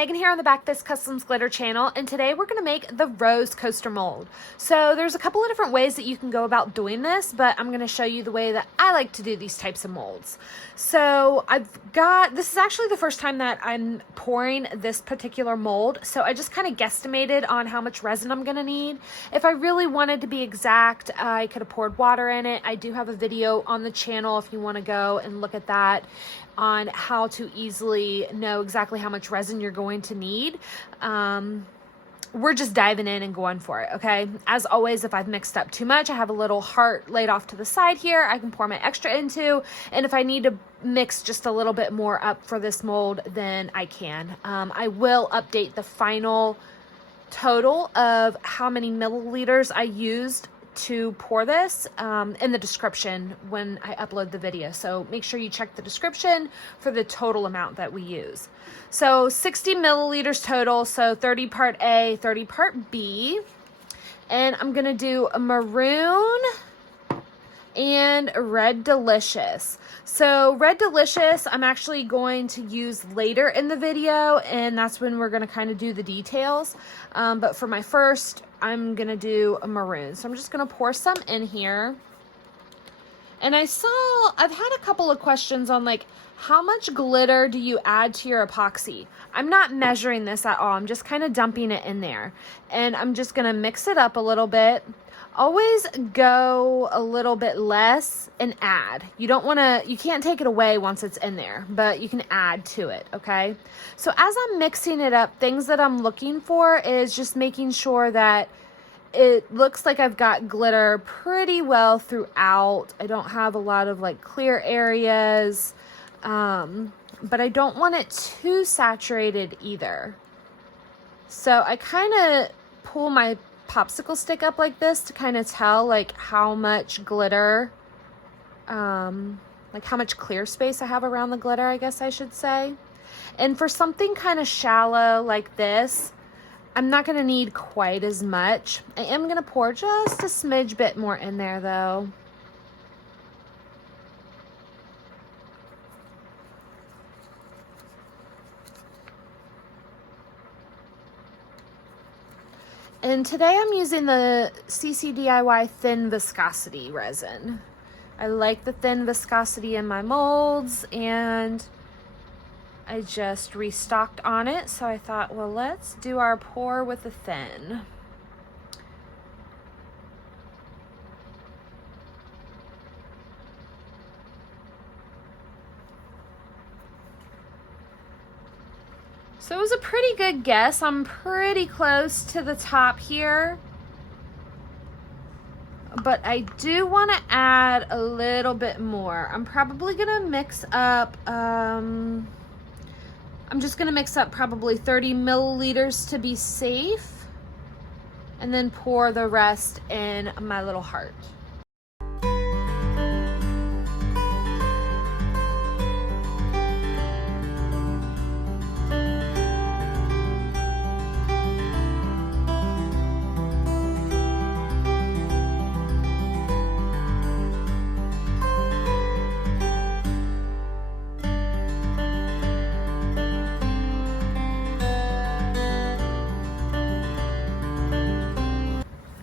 Megan here on the Backfist Customs Glitter channel, and today we're going to make the rose coaster mold. So there's a couple of different ways that you can go about doing this, but I'm going to show you the way that I like to do these types of molds. So this is actually the first time that I'm pouring this particular mold, so I just kind of guesstimated on how much resin I'm going to need. If I really wanted to be exact, I could have poured water in it. I do have a video on the channel if you want to go and look at that, on how to easily know exactly how much resin you're going to need. We're just diving in and going for it, okay? As always, if I've mixed up too much, I have a little heart laid off to the side here I can pour my extra into, and if I need to mix just a little bit more up for this mold, then I can. I will update the final total of how many milliliters I used to pour this in the description when I upload the video. So make sure you check the description for the total amount that we use. So 60 milliliters total, so 30 part A, 30 part B. And I'm gonna do a maroon and Red Delicious. So Red Delicious I'm actually going to use later in the video, and that's when we're going to kind of do the details. But for my first, I'm going to do a maroon. So I'm just going to pour some in here. And I've had a couple of questions on like, how much glitter do you add to your epoxy? I'm not measuring this at all. I'm just kind of dumping it in there. And I'm just going to mix it up a little bit. Always go a little bit less and add. You can't take it away once it's in there, but you can add to it, okay? So as I'm mixing it up, things that I'm looking for is just making sure that it looks like I've got glitter pretty well throughout. I don't have a lot of like clear areas, but I don't want it too saturated either. So I kind of pull my popsicle stick up like this to kind of tell like how much glitter, like how much clear space I have around the glitter, I guess I should say. And for something kind of shallow like this, I'm not going to need quite as much. I am going to pour just a smidge bit more in there though. And today I'm using the CC DIY Thin Viscosity resin. I like the thin viscosity in my molds, and I just restocked on it, so I thought, well, let's do our pour with the thin. So it was a pretty good guess. I'm pretty close to the top here. But I do want to add a little bit more. I'm probably going to mix up, I'm just going to mix up probably 30 milliliters to be safe. And then pour the rest in my little heart.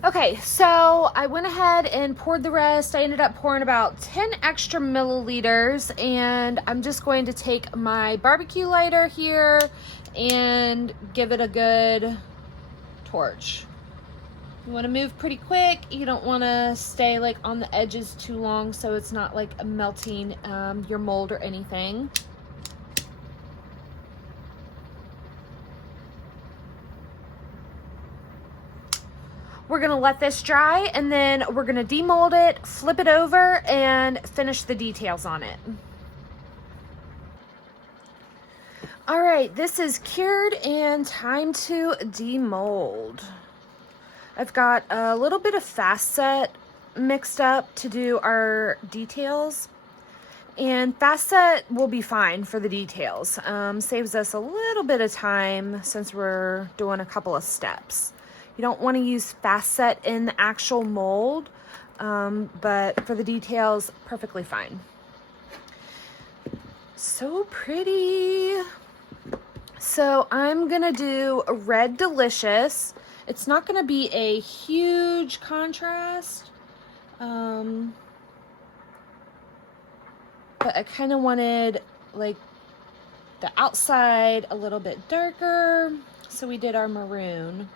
Okay, so I went ahead and poured the rest. I ended up pouring about 10 extra milliliters, and I'm just going to take my barbecue lighter here and give it a good torch. You want to move pretty quick. You don't want to stay like on the edges too long so it's not like melting your mold or anything. We're gonna let this dry, and then we're gonna demold it, flip it over, and finish the details on it. All right, this is cured and time to demold. I've got a little bit of fast set mixed up to do our details, and fast set will be fine for the details. Saves us a little bit of time since we're doing a couple of steps. You don't want to use fast set in the actual mold, but for the details, perfectly fine. So pretty. So I'm gonna do a Red Delicious. It's not gonna be a huge contrast, but I kind of wanted like the outside a little bit darker, so we did our maroon.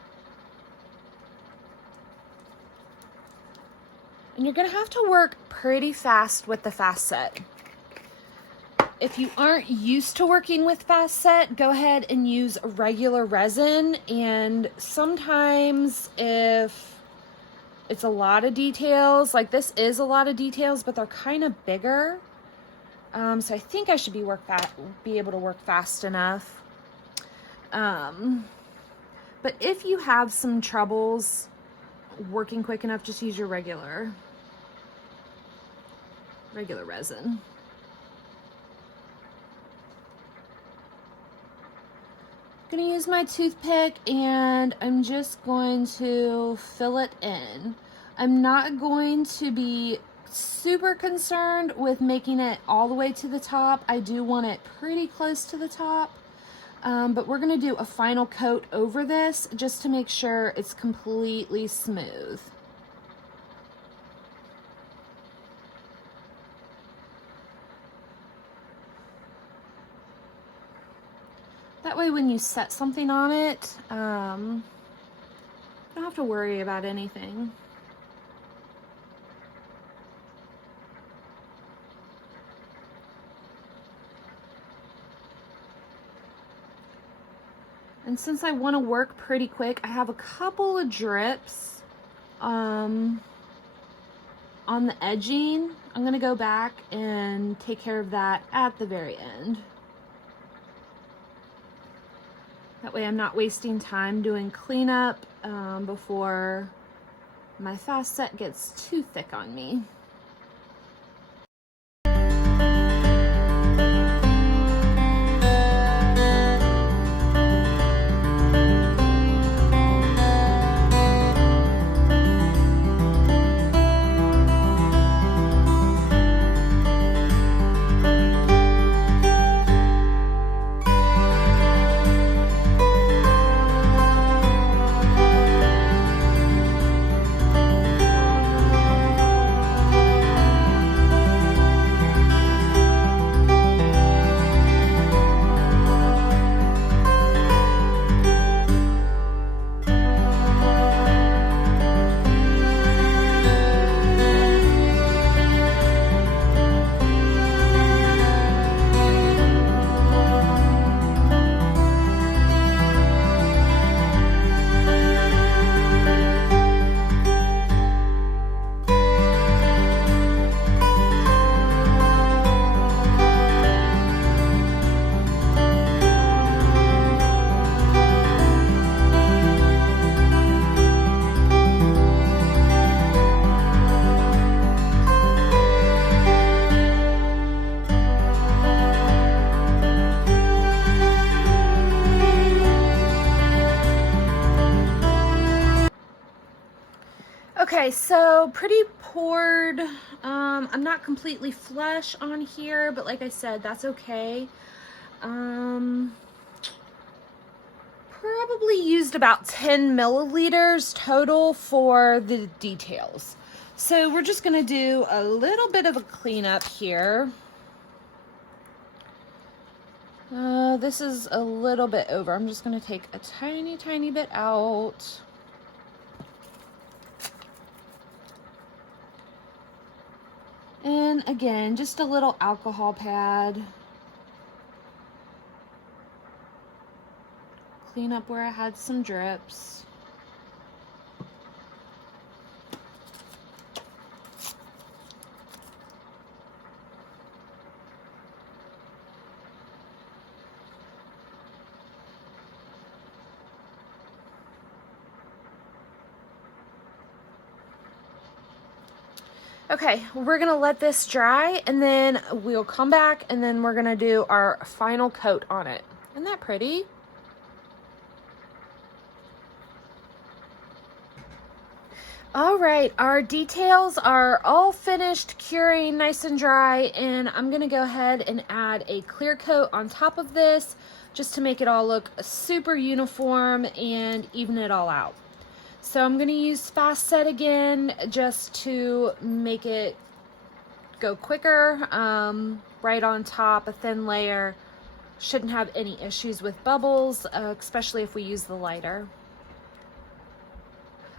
And you're gonna have to work pretty fast with the fast set. If you aren't used to working with fast set, go ahead and use regular resin. And sometimes if it's a lot of details, like this is a lot of details, but they're kind of bigger. So I think I should be able to work fast enough. But if you have some troubles working quick enough, just use your regular resin. I'm gonna use my toothpick and I'm just going to fill it in. I'm not going to be super concerned with making it all the way to the top. I do want it pretty close to the top, but we're gonna do a final coat over this just to make sure it's completely smooth. That way when you set something on it, you don't have to worry about anything. And since I want to work pretty quick, I have a couple of drips on the edging. I'm going to go back and take care of that at the very end. That way I'm not wasting time doing cleanup before my fast set gets too thick on me. Okay, so pretty poured. I'm not completely flush on here, but like I said, that's okay. Probably used about 10 milliliters total for the details. So we're just gonna do a little bit of a cleanup here. This is a little bit over. I'm just gonna take a tiny bit out. And again, just a little alcohol pad. Clean up where I had some drips. Okay, we're gonna let this dry and then we'll come back and then we're gonna do our final coat on it. Isn't that pretty? All right, our details are all finished curing, nice and dry, and I'm gonna go ahead and add a clear coat on top of this just to make it all look super uniform and even it all out. So I'm going to use fast set again just to make it go quicker. Right on top, a thin layer. Shouldn't have any issues with bubbles, especially if we use the lighter.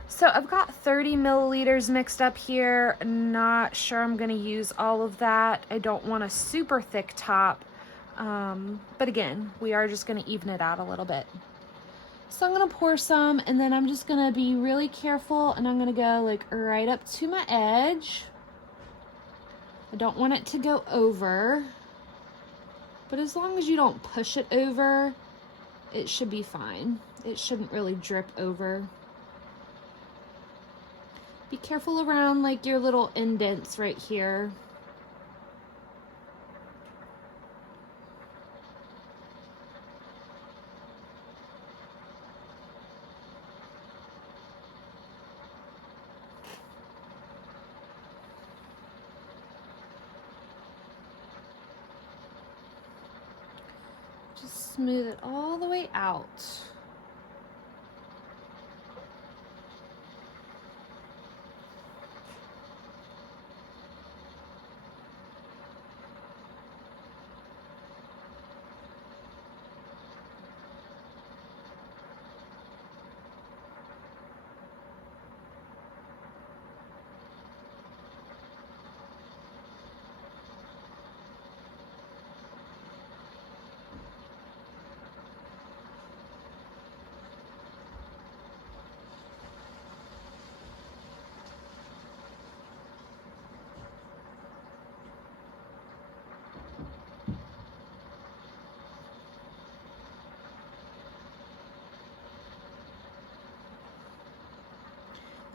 So I've got 30 milliliters mixed up here. Not sure I'm going to use all of that. I don't want a super thick top. But again, we are just going to even it out a little bit. So I'm going to pour some, and then I'm just going to be really careful, and I'm going to go like right up to my edge. I don't want it to go over, but as long as you don't push it over, it should be fine. It shouldn't really drip over. Be careful around like your little indents right here. Just smooth it all the way out.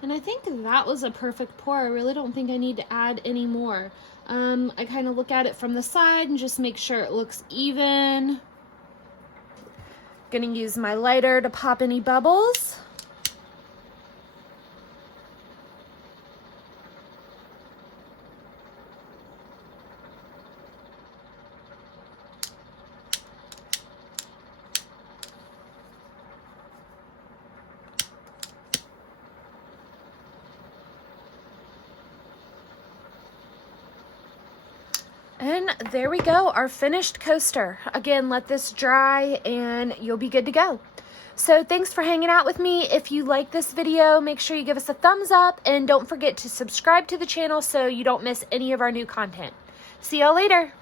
And I think that was a perfect pour. I really don't think I need to add any more. I kind of look at it from the side and just make sure it looks even. Gonna use my lighter to pop any bubbles. And there we go, our finished coaster. Again, let this dry and you'll be good to go. So thanks for hanging out with me. If you like this video, make sure you give us a thumbs up and don't forget to subscribe to the channel so you don't miss any of our new content. See y'all later.